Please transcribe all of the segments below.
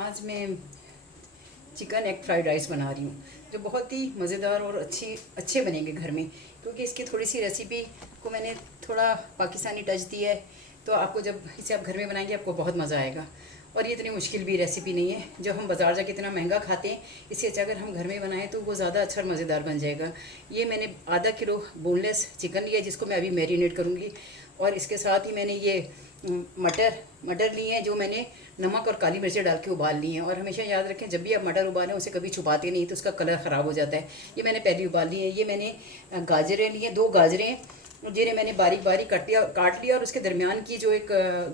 आज मैं chicken egg fried rice बना रही हूँ जो बहुत ही मज़ेदार और अच्छे बनेंगे घर में, क्योंकि इसकी थोड़ी सी रेसिपी को मैंने थोड़ा पाकिस्तानी टच दिया है। तो आपको जब इसे आप घर में बनाएंगे आपको बहुत मज़ा आएगा। और ये इतनी मुश्किल भी रेसिपी नहीं है जो हम बाज़ार जाके इतना महंगा खाते हैं। इससे अच्छा अगर हम घर में बनाएं तो वो ज़्यादा अच्छा और मज़ेदार बन जाएगा। ये मैंने आधा किलो बोनलेस चिकन लिया जिसको मैं अभी मैरिनेट करूँगी। और इसके साथ ही मैंने ये मटर लिए हैं जो मैंने नमक और काली मिर्चें डाल के उबाल ली हैं। और हमेशा याद रखें जब भी आप मटर उबालें उसे कभी छुपाते नहीं तो उसका कलर ख़राब हो जाता है। ये मैंने पहले उबाल ली है। ये मैंने गाजरें लिए, 2 गाजरें जिन्हें मैंने बारीक बारीक काट लिया और उसके दरमियान की जो एक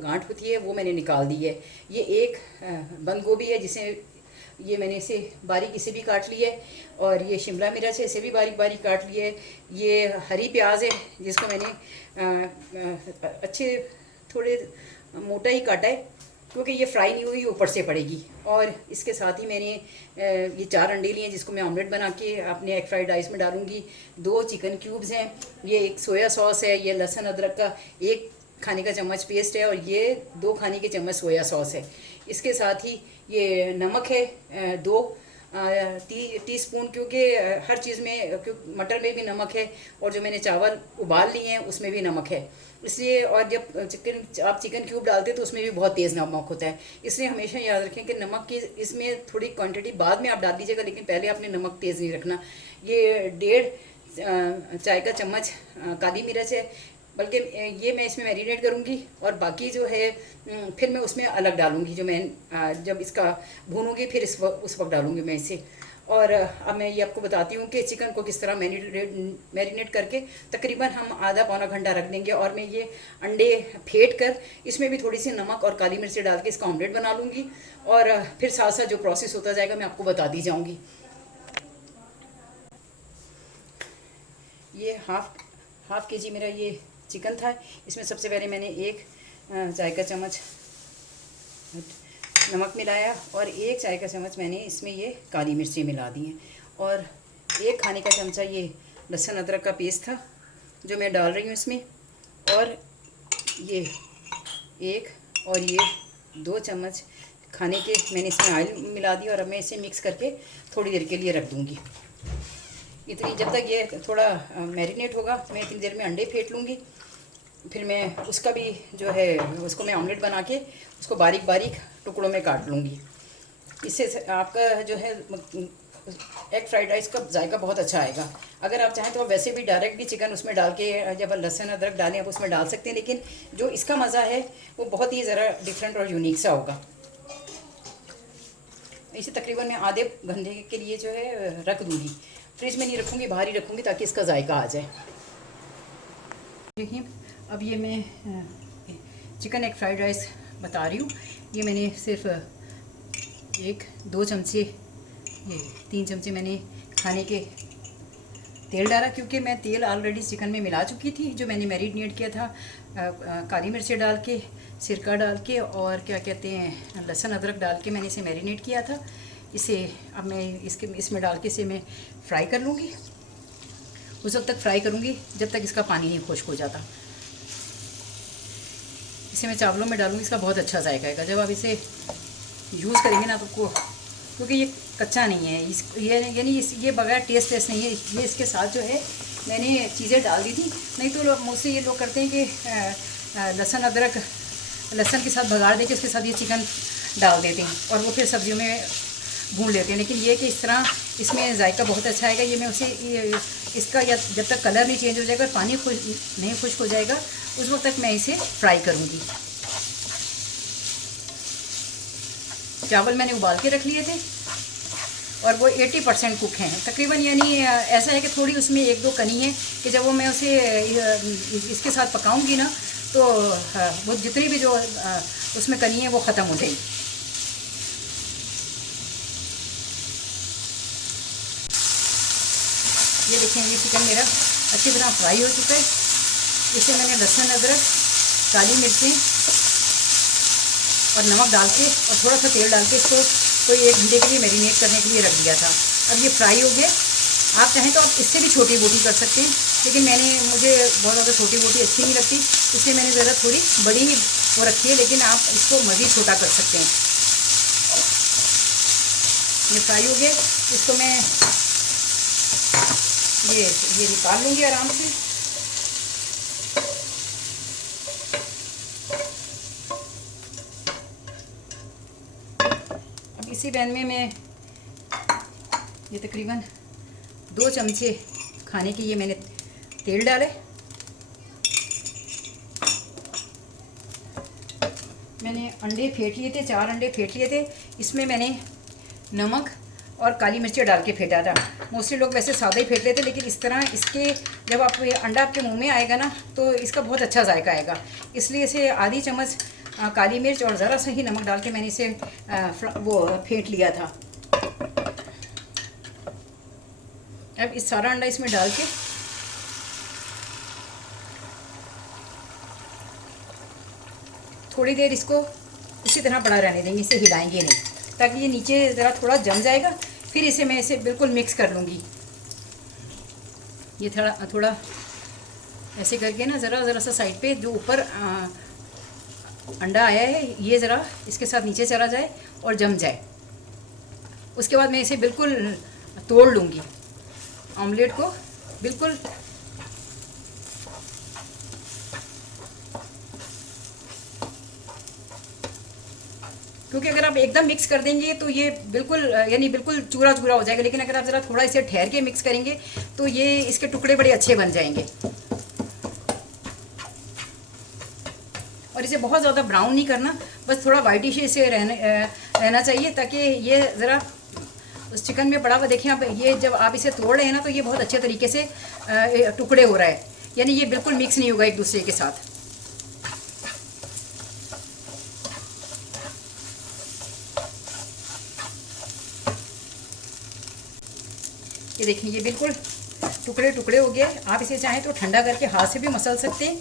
गांठ होती है वो मैंने निकाल दी है। ये एक बंद गोभी है जिसे ये मैंने इसे बारीक इसे भी काट लिया है। और ये शिमला मिर्च है, इसे भी बारीक बारीक काट लिया है। ये हरी प्याज है जिसको मैंने अच्छे थोड़े मोटा ही काटा है क्योंकि ये फ्राई नहीं हुई ऊपर से पड़ेगी। और इसके साथ ही मैंने ये 4 अंडे लिए हैं जिसको मैं ऑमलेट बना के अपने एग फ्राइड राइस में डालूंगी। 2 चिकन क्यूब्स हैं, ये एक सोया सॉस है, ये लहसुन अदरक का 1 खाने का चम्मच पेस्ट है और ये 2 खाने के चम्मच सोया सॉस है। इसके साथ ही ये नमक है 2 टीस्पून, क्योंकि हर चीज़ में मटर में भी नमक है और जो मैंने चावल उबाल लिए हैं उसमें भी नमक है इसलिए। और जब आप चिकन क्यूब डालते हैं तो उसमें भी बहुत तेज़ नमक होता है, इसलिए हमेशा याद रखें कि नमक की इसमें थोड़ी क्वांटिटी बाद में आप डाल दीजिएगा, लेकिन पहले आपने नमक तेज़ नहीं रखना। ये 1.5 चाय का चम्मच काली मिर्च है, बल्कि ये मैं इसमें मैरिनेट करूँगी और बाकी जो है फिर मैं उसमें अलग डालूँगी। जो मैं जब इसका भूनूँगी फिर उस वक्त डालूँगी मैं इसे। और अब मैं ये आपको बताती हूँ कि चिकन को किस तरह मैरिनेट करके तकरीबन हम आधा पौना घंटा रख देंगे। और मैं ये अंडे फेंट कर इसमें भी थोड़ी सी नमक और काली मिर्च डाल के इसका ऑमलेट बना लूँगी। और फिर साथ साथ जो प्रोसेस होता जाएगा मैं आपको बताती जाऊँगी। ये हाफ के जी मेरा ये चिकन था। इसमें सबसे पहले मैंने 1 चाय का चम्मच नमक मिलाया और 1 चाय का चम्मच मैंने इसमें ये काली मिर्ची मिला दी हैं। और 1 खाने का चमचा ये लहसुन अदरक का पेस्ट था जो मैं डाल रही हूँ इसमें। और ये 1 और ये 2 चम्मच खाने के मैंने इसमें ऑयल मिला दिया। और अब मैं इसे मिक्स करके थोड़ी देर के लिए रख दूँगी। इतनी जब तक ये थोड़ा मैरिनेट होगा मैं इतनी देर में अंडे फेंट लूँगी। फिर मैं उसका भी जो है उसको मैं ऑमलेट बना के उसको बारीक बारीक टुकड़ों में काट लूँगी। इससे आपका जो है एग फ्राइड राइस का जायका बहुत अच्छा आएगा। अगर आप चाहें तो आप वैसे भी डायरेक्ट भी चिकन उसमें डाल के जब लहसुन अदरक डालें आप उसमें डाल सकते हैं, लेकिन जो इसका मज़ा है वो बहुत ही ज़रा डिफरेंट और यूनिक सा होगा। इसे तकरीबन मैं आधे घंटे के लिए जो है रख दूँगी। फ्रिज में नहीं रखूँगी, बाहर ही रखूँगी ताकि इसका जायका आ जाए। देखिए अब ये मैं चिकन एग फ्राइड राइस बता रही हूँ। ये मैंने सिर्फ 1-2 चमचे, ये 3 चमचे मैंने खाने के तेल डाला, क्योंकि मैं तेल ऑलरेडी चिकन में मिला चुकी थी जो मैंने मैरिनेट किया था काली मिर्चें डाल के, सिरका डाल के और क्या कहते हैं लहसुन अदरक डाल के मैंने इसे मैरिनेट किया था। इसे अब मैं इसमें डाल के इसे मैं फ्राई कर लूँगी। उस वक्त तक फ्राई करूँगी जब तक इसका पानी नहीं खुश्क हो जाता। इसे मैं चावलों में डालूँगी, इसका बहुत अच्छा जायका आएगा जब आप इसे यूज़ करेंगे ना तो आपको, क्योंकि ये कच्चा नहीं है, यानी ये बगैर टेस्ट नहीं है। ये इसके साथ जो है मैंने चीज़ें डाल दी थी। नहीं तो मुझसे ये लोग करते हैं कि लहसुन के साथ बघाड़ दे के उसके साथ ये चिकन डाल देते हैं और वो फिर सब्जियों में भून लेते हैं। लेकिन ये कि इस तरह इसमें जायका बहुत अच्छा आएगा। ये मैं उसे इसका या जब तक कलर नहीं चेंज हो जाएगा, पानी नहीं खुश्क हो जाएगा, उस वक्त तक मैं इसे फ्राई करूँगी। चावल मैंने उबाल के रख लिए थे और वो 80% कुक हैं तकरीबन, यानी ऐसा है कि थोड़ी उसमें 1-2 कनी है कि जब वो मैं उसे इसके साथ पकाऊंगी ना तो वो जितनी भी जो उसमें कनी है वो ख़त्म हो जाएगी। ये देखें ये चिकन मेरा अच्छी तरह फ्राई हो चुका है। इसे मैंने लहसुन अदरक, काली मिर्चें और नमक डाल के और थोड़ा सा तेल डाल के इसको कोई 1 घंटे के लिए मैरिनेट करने के लिए रख दिया था। अब ये फ्राई हो गया। आप चाहें तो आप इससे भी छोटी बोटी कर सकते हैं, लेकिन मुझे बहुत ज़्यादा छोटी बोटी अच्छी नहीं लगती, इसलिए मैंने ज़रा थोड़ी बड़ी वो रखी है, लेकिन आप इसको मज़ीद छोटा कर सकते हैं। ये फ्राई हो गए, इसको मैं ये निकाल लूँगी आराम से। अब इसी पैन में मैं ये तकरीबन 2 चमचे खाने के ये मैंने तेल डाले। मैंने अंडे फेंट लिए थे, 4 अंडे फेंट लिए थे। इसमें मैंने नमक और काली मिर्ची डाल के फेंटा था। मोस्टली लोग वैसे सादा ही फेंट लेते, लेकिन इस तरह इसके जब आप ये अंडा आपके मुंह में आएगा ना तो इसका बहुत अच्छा जायका आएगा। इसलिए इसे आधी चम्मच काली मिर्च और ज़रा सा ही नमक डाल के मैंने इसे वो फेंट लिया था। अब इस सारा अंडा इसमें डाल के थोड़ी देर इसको इसी तरह पड़ा रहने देंगे, इसे हिलाएंगे नहीं, ताकि ये नीचे ज़रा थोड़ा जम जाएगा। फिर इसे मैं इसे बिल्कुल मिक्स कर लूँगी। ये थोड़ा ऐसे करके ना ज़रा सा साइड पे जो ऊपर अंडा आया है ये ज़रा इसके साथ नीचे चला जाए और जम जाए। उसके बाद मैं इसे बिल्कुल तोड़ लूँगी, ऑमलेट को बिल्कुल क्योंकि अगर आप एकदम मिक्स कर देंगे तो ये बिल्कुल यानी बिल्कुल चूरा चूरा हो जाएगा। लेकिन अगर आप ज़रा थोड़ा इसे ठहर के मिक्स करेंगे तो ये इसके टुकड़े बड़े अच्छे बन जाएंगे। और इसे बहुत ज़्यादा ब्राउन नहीं करना, बस थोड़ा वाइटिश इसे रहना चाहिए, ताकि ये ज़रा उस चिकन में पड़ा हुआ देखें आप। ये जब आप इसे तोड़ रहे हैं ना तो ये बहुत अच्छे तरीके से टुकड़े हो रहा है, यानी ये बिल्कुल मिक्स नहीं होगा एक दूसरे के साथ। ये देखिए ये बिल्कुल टुकड़े टुकड़े हो गए। आप इसे चाहें तो ठंडा करके हाथ से भी मसल सकते हैं,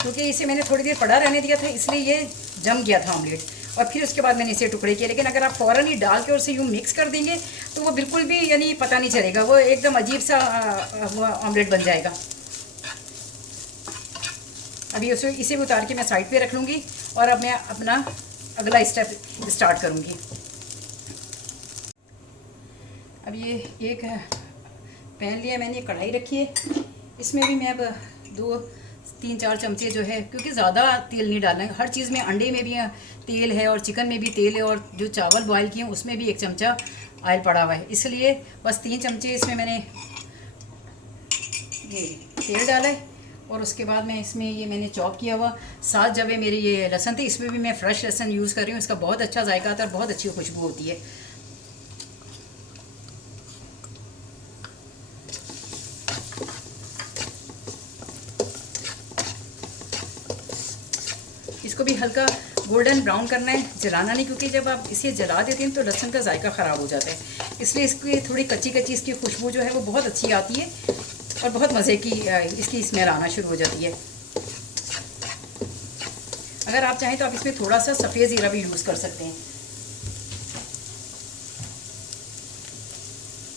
क्योंकि इसे मैंने थोड़ी देर पड़ा रहने दिया था इसलिए ये जम गया था ऑमलेट। और फिर उसके बाद मैंने इसे टुकड़े किए। लेकिन अगर आप फ़ौरन ही डाल के और उसे यूँ मिक्स कर देंगे तो वो बिल्कुल भी यानी पता नहीं चलेगा, वो एकदम अजीब सा ऑमलेट बन जाएगा। अभी इसे भी उतार के मैं साइड पे रख लूँगी और अब मैं अपना अगला स्टेप स्टार्ट करूँगी। अब ये एक पैन लिया मैंने, कढ़ाई रखी है, इसमें भी मैं अब 2-3-4 चमचे जो है, क्योंकि ज़्यादा तेल नहीं डालना है। हर चीज़ में, अंडे में भी तेल है और चिकन में भी तेल है और जो चावल बॉयल किए हैं उसमें भी 1 चमचा ऑयल पड़ा हुआ है, इसलिए बस 3 चमचे इसमें मैंने ये तेल डाला है। और उसके बाद मैं इसमें ये मैंने चॉप किया हुआ 7 जवे मेरे ये लहसुन थे, इसमें भी मैं फ़्रेश लहसुन यूज़ कर रही हूँ। इसका बहुत अच्छा जायका आता है और बहुत अच्छी खुशबू होती है। इसको भी हल्का गोल्डन ब्राउन करना है, जलाना नहीं, क्योंकि जब आप इसे जला देते हैं तो लहसुन का जायका ख़राब हो जाता है। इसलिए इसकी थोड़ी कच्ची कच्ची इसकी खुशबू जो है वो बहुत अच्छी आती है और बहुत मज़े की इसकी स्मेल आना शुरू हो जाती है। अगर आप चाहें तो आप इसमें थोड़ा सा सफ़ेद ज़ीरा भी यूज़ कर सकते हैं।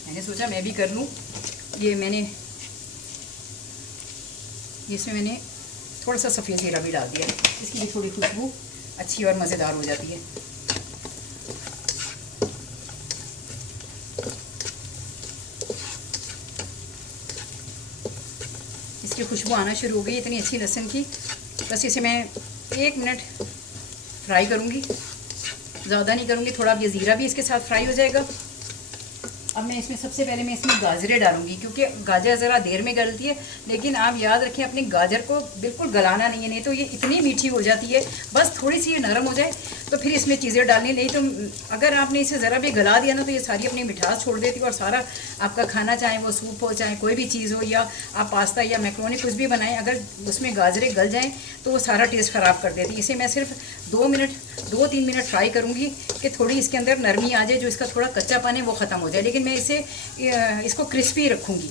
मैंने सोचा मैं भी कर लूँ। ये इसमें मैंने थोड़ा सा सफ़ेद ज़ीरा भी डाल दिया, इसकी भी थोड़ी खुशबू अच्छी और मज़ेदार हो जाती है। इसकी खुशबू आना शुरू हो गई इतनी अच्छी लहसुन की। बस इसे मैं 1 मिनट फ्राई करूँगी, ज़्यादा नहीं करूँगी, थोड़ा अब ये ज़ीरा भी इसके साथ फ्राई हो जाएगा। अब मैं इसमें सबसे पहले मैं इसमें गाजरें डालूंगी, क्योंकि गाजर ज़रा देर में गलती है, लेकिन आप याद रखें अपनी गाजर को बिल्कुल गलाना नहीं है, नहीं तो ये इतनी मीठी हो जाती है। बस थोड़ी सी ये नरम हो जाए तो फिर इसमें चीज़ें डालनी, नहीं तो अगर आपने इसे ज़रा भी गला दिया ना तो ये सारी अपनी मिठास छोड़ देती है और सारा आपका खाना, चाहे वो सूप हो, चाहे कोई भी चीज़ हो, या आप पास्ता या मैक्रोनी कुछ भी बनाएं, अगर उसमें गाजरें गल जाएँ तो वो सारा टेस्ट ख़राब कर देती है। इसे मैं सिर्फ 2-3 मिनट फ्राई करूँगी कि थोड़ी इसके अंदर नरमी आ जाए, जो इसका थोड़ा कच्चापन है वो ख़त्म हो जाए। लेकिन मैं इसको क्रिस्पी रखूँगी,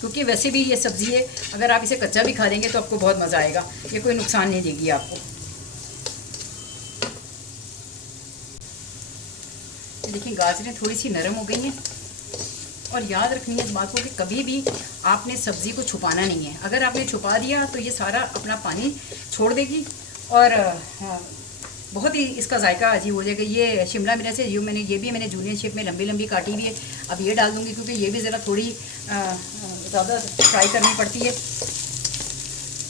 क्योंकि वैसे भी ये सब्ज़ी है, अगर आप इसे कच्चा भी खा लेंगे तो आपको बहुत मज़ा आएगा, ये कोई नुकसान नहीं देगी आपको। देखिए गाजरें थोड़ी सी नरम हो गई हैं। और याद रखनी है इस बात को कि कभी भी आपने सब्ज़ी को छुपाना नहीं है। अगर आपने छुपा दिया तो ये सारा अपना पानी छोड़ देगी और बहुत ही इसका जायका अजीब हो जाएगा। ये शिमला मिर्च है, ये भी मैंने जूनियर शेप में लंबी लंबी काटी हुई है। अब ये डाल दूँगी क्योंकि ये भी ज़रा थोड़ी ज़्यादा फ्राई करनी पड़ती है,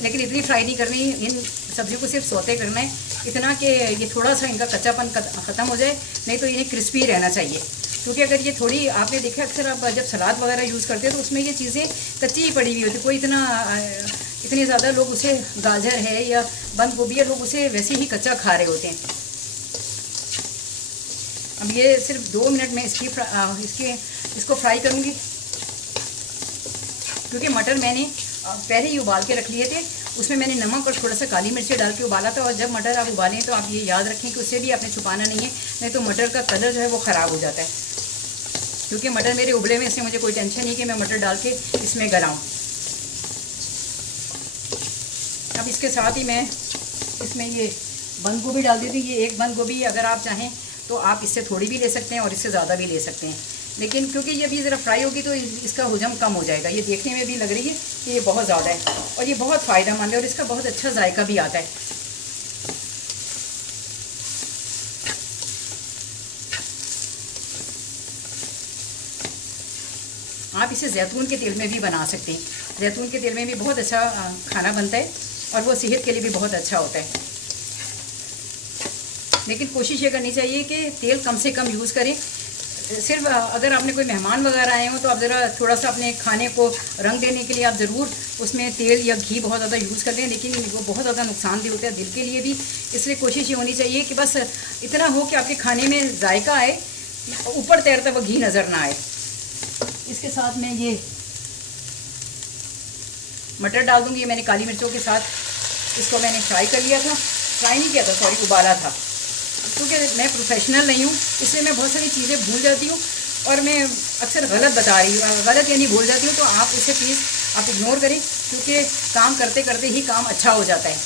लेकिन इतनी फ्राई नहीं करनी। इन सब्जियों को सिर्फ सौते करना है, इतना कि ये थोड़ा सा इनका कच्चापन ख़त्म हो जाए, नहीं तो इन्हें क्रिस्पी रहना चाहिए। क्योंकि अगर ये थोड़ी, आपने देखा अक्सर आप जब सलाद वगैरह यूज़ करते हैं तो उसमें ये चीज़ें कच्ची ही पड़ी हुई होती, कोई इतने ज़्यादा लोग उसे, गाजर है या बंद गोभी है, लोग उसे वैसे ही कच्चा खा रहे होते हैं। अब ये सिर्फ 2 मिनट में इसको फ्राई करूँगी, क्योंकि मटर मैंने पहले ही उबाल के रख लिए थे। उसमें मैंने नमक और थोड़ा सा काली मिर्ची डाल के उबाला था। और जब मटर आप उबालें तो आप ये याद रखें कि उसे भी आपने छुपाना नहीं है, नहीं तो मटर का कलर जो है वो ख़राब हो जाता है। क्योंकि मटर मेरे उबले में, इससे मुझे कोई टेंशन नहीं कि मैं मटर डाल के इसमें गलाऊँ। अब इसके साथ ही मैं इसमें ये बंद गोभी डाल देती हूँ। ये एक बंद गोभी, अगर आप चाहें तो आप इससे थोड़ी भी ले सकते हैं और इससे ज़्यादा भी ले सकते हैं, लेकिन क्योंकि ये भी ज़रा फ्राई होगी तो इसका हजम कम हो जाएगा। ये देखने में भी लग रही है कि ये बहुत ज़्यादा है और ये बहुत फ़ायदेमंद है और इसका बहुत अच्छा जायका भी आता है। आप इसे जैतून के तेल में भी बना सकते हैं। जैतून के तेल में भी बहुत अच्छा खाना बनता है और वो सेहत के लिए भी बहुत अच्छा होता है। लेकिन कोशिश ये करनी चाहिए कि तेल कम से कम यूज़ करें। सिर्फ अगर आपने कोई मेहमान वगैरह आए हो तो आप ज़रा थोड़ा सा अपने खाने को रंग देने के लिए आप ज़रूर उसमें तेल या घी बहुत ज़्यादा यूज़ कर लें, लेकिन वो बहुत ज़्यादा नुकसानदेह होता है दिल के लिए भी। इसलिए कोशिश ये होनी चाहिए कि बस इतना हो कि आपके खाने में जायका आए, ऊपर तैरता हुआ घी नज़र ना आए। इसके साथ मैं ये मटर डाल दूँगी। मैंने काली मिर्चों के साथ इसको मैंने फ्राई कर लिया था, फ्राई नहीं किया था, सॉरी, उबाला था। क्योंकि मैं प्रोफेशनल नहीं हूँ, इसलिए मैं बहुत सारी चीज़ें भूल जाती हूँ और मैं अक्सर गलत बता रही हूँ, गलत यानी भूल जाती हूँ। तो आप उसे प्लीज़ आप इग्नोर करें, क्योंकि काम करते करते ही काम अच्छा हो जाता है।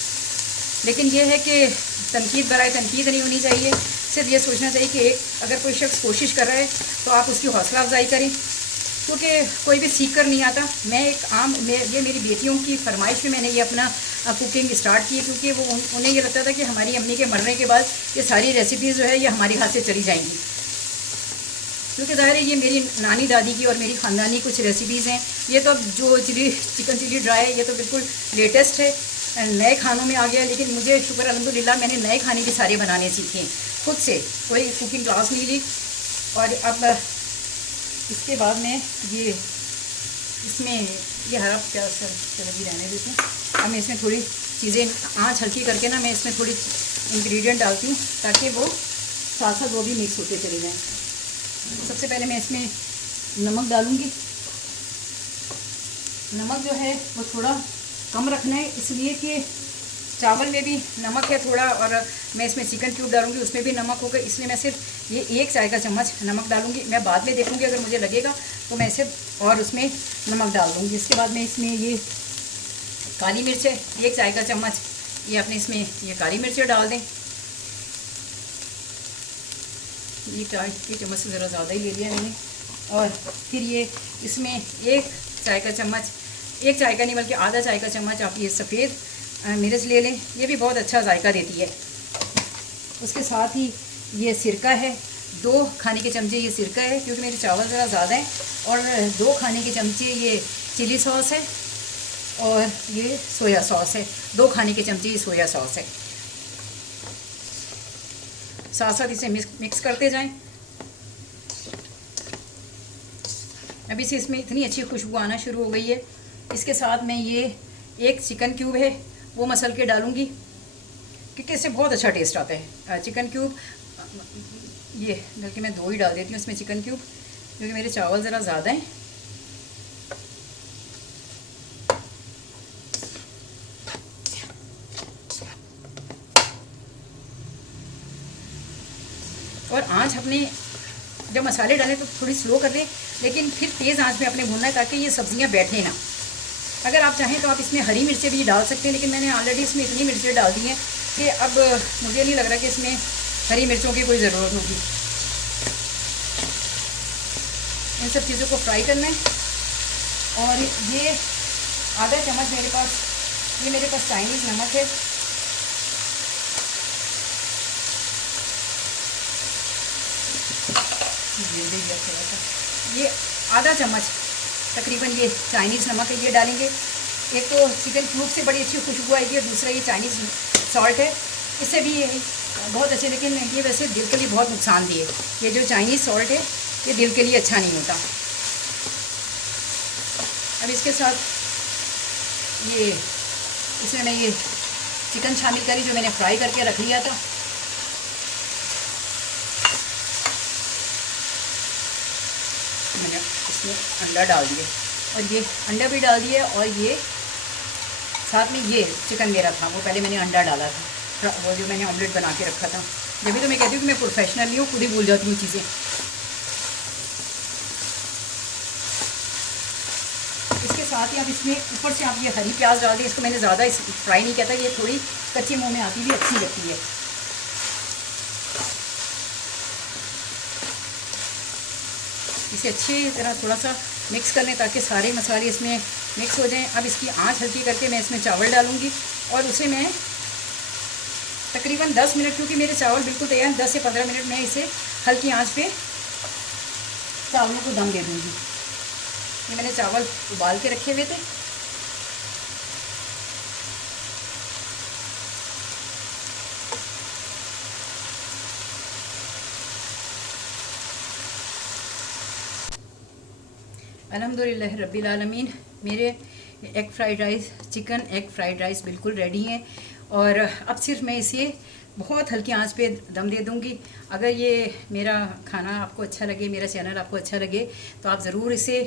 लेकिन ये है कि तनकीद बराए तनकीद नहीं होनी चाहिए। सिर्फ ये सोचना चाहिए कि अगर कोई शख्स कोशिश कर रहा है तो आप उसकी हौसला अफजाई करें, क्योंकि कोई भी सीख कर नहीं आता। ये मेरी बेटियों की फरमाइश में मैंने ये अपना कुकिंग स्टार्ट की, क्योंकि वो उन्हें ये लगता था कि हमारी अम्मी के मरने के बाद ये सारी रेसिपीज़ जो है ये हमारे हाथ से चली जाएंगी। क्योंकि ज़ाहिर है ये मेरी नानी दादी की और मेरी ख़ानदानी कुछ रेसिपीज़ हैं। ये तो अब जो चिकन चिली ड्राई, ये तो बिल्कुल लेटेस्ट है, नए खानों में आ गया। लेकिन मुझे शुक्र अल्हम्दुलिल्लाह मैंने नए खाने भी सारे बनाने सीखे हैं खुद से, कोई कुकिंग क्लास नहीं ली। और अब इसके बाद में इसमें ये हरा प्याज चलो रहने देते हैं। अब मैं इसमें थोड़ी चीज़ें आँच हल्की करके ना मैं इसमें थोड़ी इंग्रेडिएंट डालती हूँ ताकि वो साथ साथ वो भी मिक्स होते चले जाएँ। सबसे पहले मैं इसमें नमक डालूँगी। नमक जो है वो थोड़ा कम रखना है, इसलिए कि चावल में भी नमक है थोड़ा, और मैं इसमें चिकन क्यूब डालूंगी उसमें भी नमक होगा, इसलिए मैं सिर्फ ये 1 चाय का चम्मच नमक डालूंगी। मैं बाद में देखूंगी अगर मुझे लगेगा तो मैं इसे और उसमें नमक डाल दूंगी। इसके बाद में इसमें ये काली मिर्च है 1 चाय का चम्मच, ये अपने इसमें ये काली मिर्च डाल दें। ये चाय के चम्मच से ज़रा ज़्यादा ही ले लिया मैंने। और फिर ये इसमें 1 चाय का चम्मच, 1 चाय का नहीं बल्कि आधा चाय का चम्मच आप ये सफ़ेद मिर्च ले लें, ये भी बहुत अच्छा जायका देती है। उसके साथ ही ये सिरका है, 2 खाने के चमचे ये सिरका है, क्योंकि मेरे चावल ज़रा ज़्यादा हैं। और 2 खाने के चमचे ये चिली सॉस है और ये सोया सॉस है, 2 खाने के चमचे ये सोया सॉस है। साथ साथ इसे मिक्स करते जाएं। अभी से इसमें इतनी अच्छी खुशबू आना शुरू हो गई है। इसके साथ में ये 1 चिकन क्यूब है वो मसल के डालूंगी, क्योंकि इससे बहुत अच्छा टेस्ट आता है। चिकन क्यूब ये बल्कि मैं 2 ही डाल देती हूँ इसमें चिकन क्यूब, क्योंकि मेरे चावल ज़रा ज़्यादा हैं। और आँच अपने जब मसाले डालें तो थोड़ी स्लो कर दें, लेकिन फिर तेज़ आंच में अपने भूनना है ताकि ये सब्जियां बैठे ना। अगर आप चाहें तो आप इसमें हरी मिर्चें भी डाल सकते हैं, लेकिन मैंने ऑलरेडी इसमें इतनी मिर्चें डाल दी हैं कि अब मुझे नहीं लग रहा कि इसमें हरी मिर्चों की कोई ज़रूरत होगी। इन सब चीज़ों को फ्राई करना है। और ये आधा चम्मच मेरे पास चाइनीज़ नमक है, तेल दे दिया थोड़ा सा। ये आधा चम्मच तकरीबन ये चाइनीज़ नमक है, ये डालेंगे। एक तो चिकन क्यूब से बड़ी अच्छी खुशबू आएगी और दूसरा ये चाइनीज़ सॉल्ट है, इससे भी बहुत अच्छे। लेकिन ये वैसे दिल के लिए बहुत नुकसानदेह है। ये जो चाइनीज़ सॉल्ट है ये दिल के लिए अच्छा नहीं होता। अब इसके साथ ये इसमें मैं ये चिकन शामिल करी जो मैंने फ्राई करके रख लिया था। मैंने इसमें अंडा डाल दिए और ये अंडा भी डाल दिया और ये साथ में ये चिकन मेरा था, वो पहले मैंने अंडा डाला था, वो जो मैंने ऑमलेट बना के रखा था। जब भी तो मैं कहती हूँ कि मैं प्रोफेशनल नहीं हूँ, खुद ही भूल जाती हूँ चीज़ें। इसके साथ ही आप इसमें ऊपर से आप ये हरी प्याज डाल दें। इसको मैंने ज़्यादा इस फ्राई नहीं किया था, ये थोड़ी कच्ची मुँह में आती भी अच्छी लगती है। इसे अच्छी तरह थोड़ा सा मिक्स कर लें ताकि सारे मसाले इसमें मिक्स हो जाएं। अब इसकी आंच हल्की करके मैं इसमें चावल डालूंगी और उसे मैं तकरीबन 10 मिनट, क्योंकि मेरे चावल बिल्कुल तैयार हैं, 10 से 15 मिनट में इसे हल्की आंच पे चावलों को दम दे दूँगी। ये मैंने चावल उबाल के रखे हुए थे। अल्हम्दुलिल्लाह रब्बिल आलमीन, मेरे egg fried rice, chicken egg fried rice बिल्कुल रेडी हैं। और अब सिर्फ मैं इसे बहुत हल्की आंच पे दम दे दूँगी। अगर ये मेरा खाना आपको अच्छा लगे, मेरा चैनल आपको अच्छा लगे, तो आप ज़रूर इसे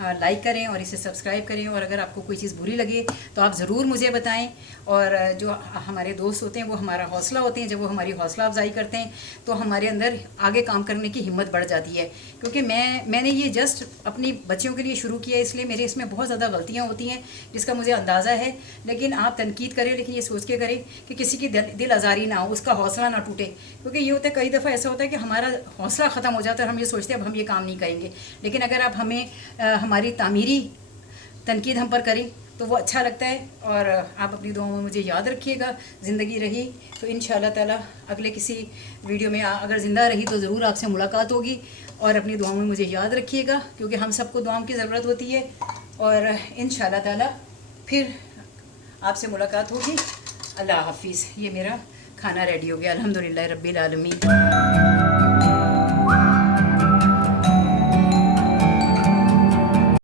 लाइक करें और इसे सब्सक्राइब करें। और अगर आपको कोई चीज़ बुरी लगे तो आप ज़रूर मुझे बताएं। और जो हमारे दोस्त होते हैं वो हमारा हौसला होते हैं, जब वो हमारी हौसला अफजाई करते हैं तो हमारे अंदर आगे काम करने की हिम्मत बढ़ जाती है। क्योंकि मैंने ये जस्ट अपनी बच्चियों के लिए शुरू किया, इसलिए मेरे इसमें बहुत ज़्यादा गलतियाँ होती हैं जिसका मुझे अंदाज़ा है। लेकिन आप तनकीद करें, लेकिन ये सोच के करें कि किसी की दिल आज़ारी ना हो, उसका हौसला ना टूटे। क्योंकि ये होता है कई दफ़ा ऐसा होता है कि हमारा हौसला ख़त्म हो जाता है और हम ये सोचते हैं अब हम ये काम नहीं करेंगे। लेकिन अगर आप हमें हमारी तामीरी तनकीद हम पर करें तो वो अच्छा लगता है। और आप अपनी दुआओं में मुझे याद रखिएगा। ज़िंदगी रही तो इंशाअल्लाह ताला अगले किसी वीडियो में अगर ज़िंदा रही तो ज़रूर आपसे मुलाकात होगी। और अपनी दुआओं में मुझे याद रखिएगा, क्योंकि हम सबको दुआओं की ज़रूरत होती है। और इंशाअल्लाह ताला फिर आपसे मुलाकात होगी। अल्लाह हाफिज़। ये मेरा खाना रेडी हो गया, अल्हम्दुलिल्लाह रब्बिल आलमीन।